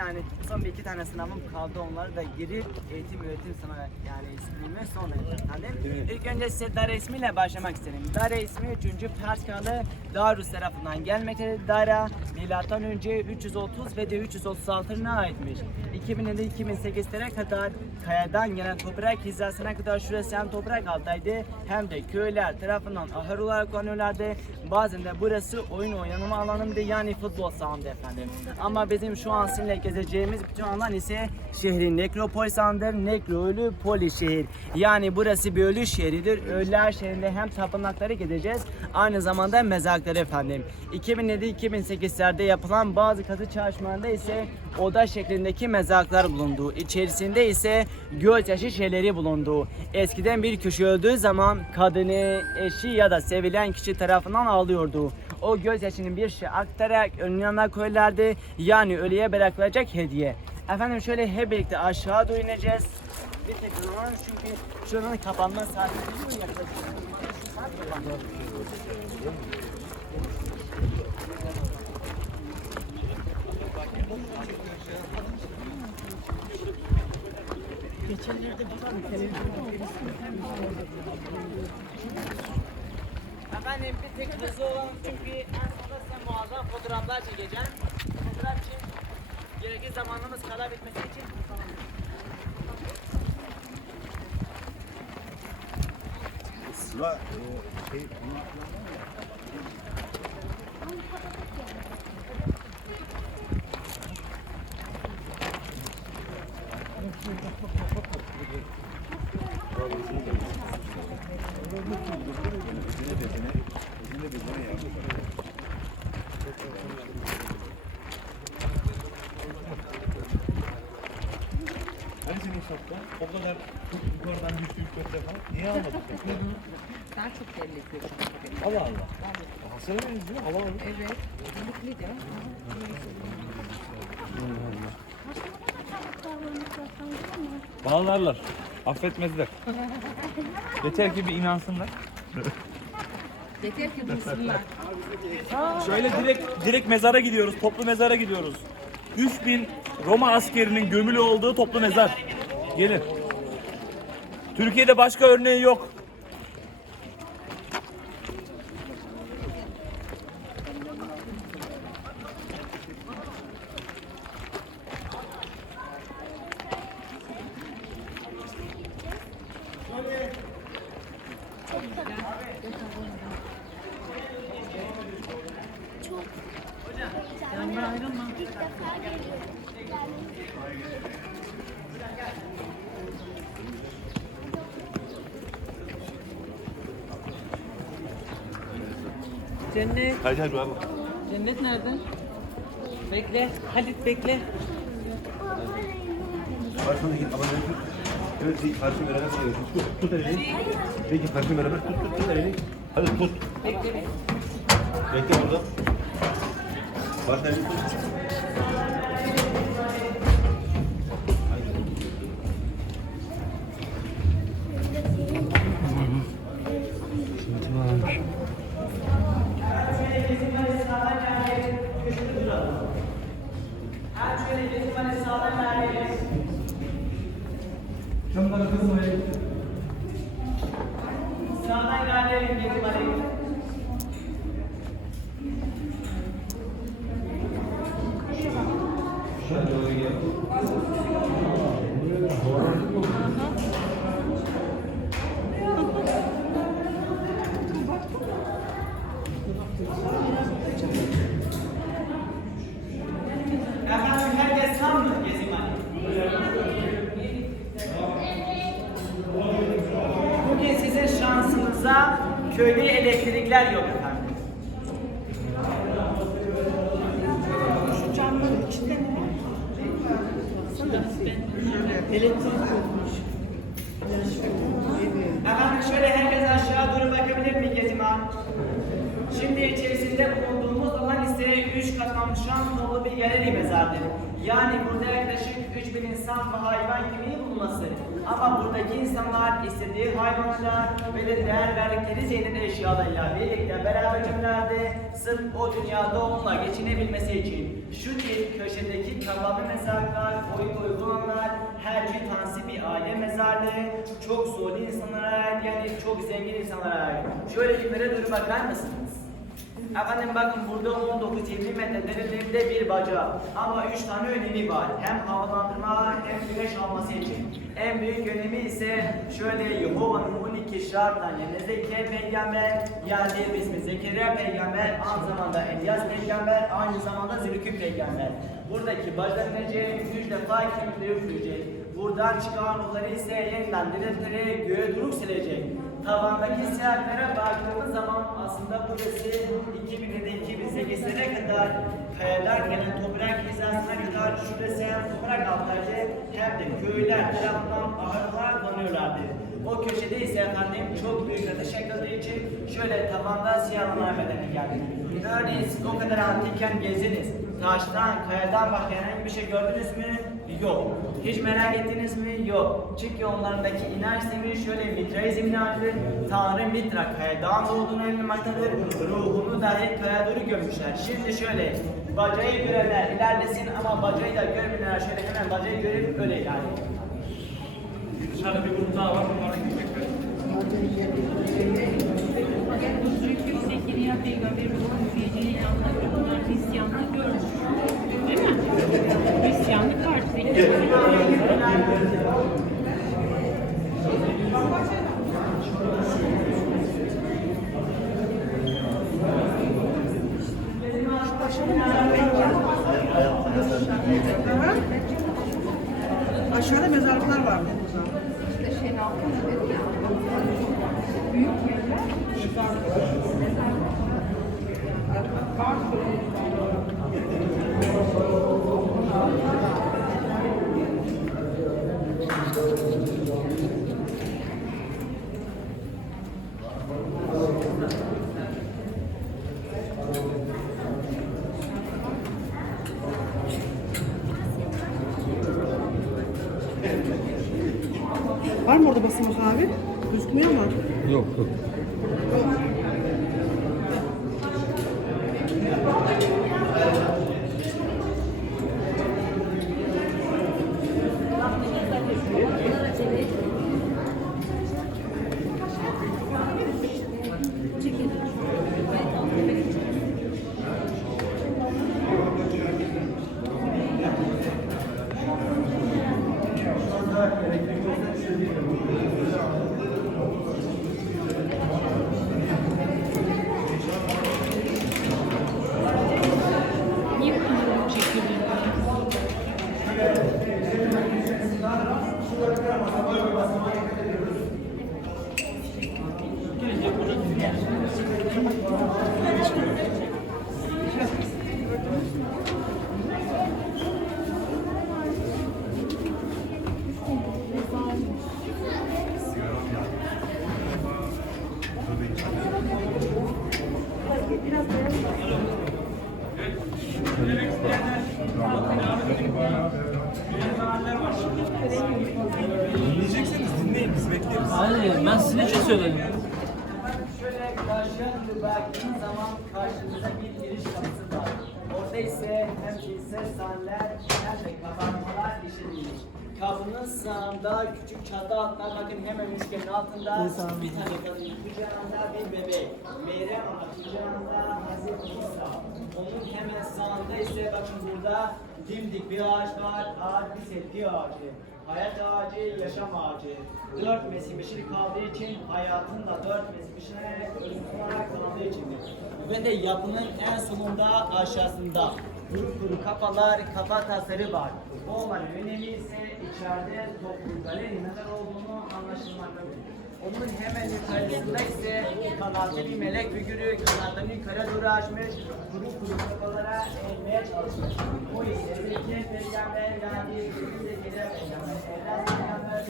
yani son bir iki tane sınavım kaldı onları da girip eğitim öğretim sınavı yani ismimi sonra efendim. İlk önce size Dara ismiyle başlamak isterim. Dara ismi 3. Pers kralı Darius tarafından gelmektedir. Dara milattan önce 330 ve de 336 yılına aitmiş. 2007 2008'lere kadar kayadan gelen toprak hizasına kadar şurası hem toprak altaydı hem de köyler tarafından ahır olarak kullanıyorlardı. Bazen de burası oyun oynanma alanıydı yani futbol sahamdı efendim. Ama bizim şu an sizinle gezeceğimiz bütün alan ise şehrin nekropolis alanıdır. Nekropolis şehir. Yani burası bir ölü şehridir. Ölüler şehrinde hem tapınakları gezeceğiz aynı zamanda mezarlıkları efendim. 2007-2008'lerde yapılan bazı kazı çalışmalarında ise oda şeklindeki mezarlıklar bulundu. İçerisinde ise gözyaşı şeyleri bulundu. Eskiden bir kişi öldüğü zaman kadını, eşi ya da sevilen kişi tarafından ağlıyordu. O gözyaşını bir şey aktararak önüne koyarlardı. Yani ölüye bırakılacak hediye. Efendim şöyle hep birlikte aşağı doğru ineceğiz. Bir tek zaman çünkü şuranın kapanma saati biliyor yaklaşık. Şu saat kapandı. Efendim bir tek hızlı olan çünkü en sonunda size muazzam fotoğraflar çekeceğim. Fotoğraf için gerekli zamanımız kadar bitmesi için Sıla şey Hani senin şapka? O kadar yukarıdan düştü 3 metre falan. Niye almadın? Daha çok belli ediyor. Allah Allah. Hasan'a benziyor. Hava almış. Evet. Mutlu de. Bağlarlar. Affetmezler. Yeter ki bir inansınlar. Yeter ki duysunlar. Şöyle direkt direkt mezara gidiyoruz. Toplu mezara gidiyoruz. 3000 Roma askerinin gömülü olduğu toplu mezar. Gelin. Türkiye'de başka örneği yok. Cennet. Hadi hadi abi. Cennet nerede? Bekle. Halit bekle. Karşına git ama. Evet değil karşı beraber sayıyorsun. Tut, tut elini. Peki karşı beraber tut tut tut elini. Hadi tut. Bekle. Bekle orada. Başla elini tut. Bugün sizin şansınıza köyde elektrikler yok efendim. Şu camların içinde ne var? Elektrik yokmuş. Efendim şöyle herkes aşağı doğru bakabilir mi Gezima? Şimdi içerisinde bulunduğumuz alan ise 3 katman şan dolu bir galeri mezardır. Yani burada yaklaşık 3000 insan ve hayvan kemiği bulunması. Ama buradaki insanlar istediği hayvanlar ve de değer verdikleri zengin eşyalarıyla birlikte beraber cümlelerde sırf o dünyada onunla geçinebilmesi için şu köşedeki kapalı mezarlar, koyu koyu olanlar, her gün tanesi bir aile mezarlığı, çok zor insanlara ait yani çok zengin insanlara ait. Şöyle filmlere doğru bakar mısınız? Efendim bakın burada 19-20 metre derinliğinde bir baca ama 3 tane önemi var. Hem havalandırma hem güneş alması için. En büyük önemi ise şöyle Yehova'nın 12 şarttan yani Zekeriya peygamber, yani ismi Zekeriya peygamber, aynı zamanda Elyas peygamber, aynı zamanda Zülkü peygamber. Buradaki bacaların ece 3 defa kemikleri üfleyecek. Buradan çıkan ruhları ise yeniden dirilterek göğe duruk silecek. Tavandaki seyahatlere baktığımız zaman aslında burası 2007 2008'lere kadar kayadan gelen toprak hizasına kadar şurası hem toprak altları hem de köyler tarafından ahırlar kullanıyorlardı. O köşede ise efendim çok büyük ateş yakıldığı için şöyle tavanda siyahlar bedeni geldi. Örneğin siz o kadar antikken gezdiniz. Taştan, kayadan başka bir şey gördünüz mü? Yok. Hiç merak ettiniz mi? Yok. Çünkü onlarındaki inanç zemini şöyle Mitraizm inancıdır. Tanrı Mitra kayadan doğduğunu inanmaktadır. Ruhunu dahi kaya doğru gömmüşler. Şimdi şöyle bacayı görenler ilerlesin ama bacayı da görmeyenler şöyle hemen bacayı görüp öyle ilerleyin. Dışarıda bir grup daha var. Onlara gidecekler. Çünkü Zekeriya peygamberi bu üfleyeceği yanında bunlar Hristiyanlığı görmüş. Değil mi? Hristiyanlık var. Zekeriya Aha. Aşağıda mezarlıklar var. Var mı orada basamak abi? Gözükmüyor mu? Yok yok. Niye bu kadar çekildi? Dinleyeceksiniz Aynen ben sizin için söyledim. Şöyle karşıya doğru baktığınız zaman karşınıza bir giriş kapısı var. Orada ise hem cinsel sahneler hem de kapatmalar işlenilmiş. Kapının sağında küçük çatı altında bakın hemen üçgenin altında bir tane kadın kucağında bir bebek. Meryem kucağında Hazreti İsa. Onun hemen sağında ise bakın burada dimdik bir ağaç var. Ağaç bir sevgi ağacı. Hayat ağacı, yaşam ağacı. Dört mesimişlik kaldığı için hayatın da dört mesimişine olarak kaldığı içindir. Ve de yapının en sonunda aşağısında kuru kuru kafalar, kafa tasarı var. Bu olmanın önemi ise içeride toplulukların neler olduğunu anlaşılmaktadır. Onun hemen yukarısında ise kanatlı bir melek figürü kanatlarını yukarı doğru açmış, kuru kuru kafalara eğmeye çalışmış. O ise Zekeriya peygamber yani Zekeriya peygamber, Evlat peygamber,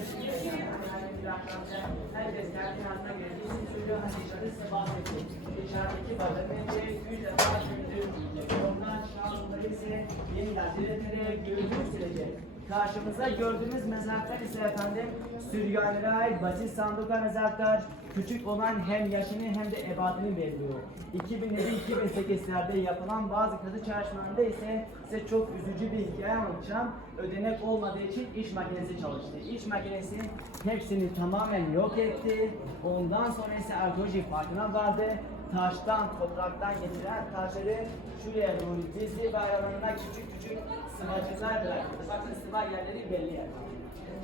herkes kendi haline göre isim söylüyor, hadisleri ise bahsediyor. İçerideki bacanın önce yüz defa söndürülecek. Ondan şahısları ise yeniden direterek göğüsü silecek. Karşımızda gördüğümüz mezarlıklar ise efendim Süryanilere ait basit sanduka mezarlıklar. Küçük olan hem yaşını hem de ebatını belirliyor. 2007-2008'lerde yapılan bazı kazı çalışmalarında ise size çok üzücü bir hikaye anlatacağım. Ödenek olmadığı için iş makinesi çalıştı. İş makinesi hepsini tamamen yok etti. Ondan sonra ise arkeolojik farkına vardı. Taştan, topraktan getirilen taşları şuraya doğru dizdi ve aralarına küçük küçük sıvacıklar bıraktı. Bakın sıva yerleri belli yer.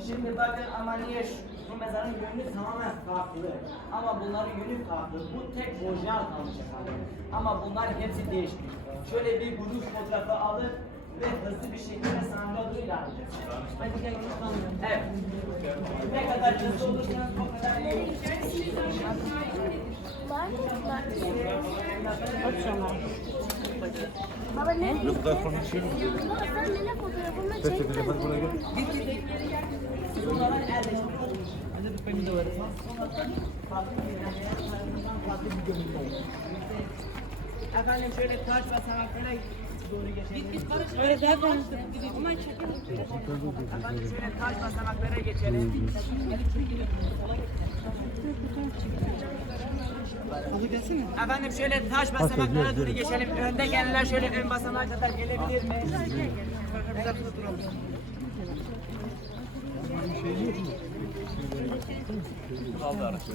Şimdi bakın ama niye şu, bu mezarın yönü tamamen farklı. Ama bunların yönü farklı. Bu tek orijinal kalmış efendim. Ama bunlar hepsi değişik. Şöyle bir grup fotoğrafı alıp ve hızlı bir şekilde doğru ilerleyeceğiz. Evet. Ne kadar hızlı olursanız o kadar iyi. Baba ne? Ne kadar mi? Baba sen nene fotoğrafını Çek çek. çek hadi buraya gel. Bunların yerleşimi Hadi bir beni de var. Farklı bir yerlere tarafından farklı bir gömülü olur. Efendim şöyle taş basamaklara doğru şöyle taş basamaklara geçelim. Efendim şöyle taş basamaklara doğru geçelim. Önde gelenler şöyle ön basamağa kadar gelebilir mi? Kaldı arkadaşlar.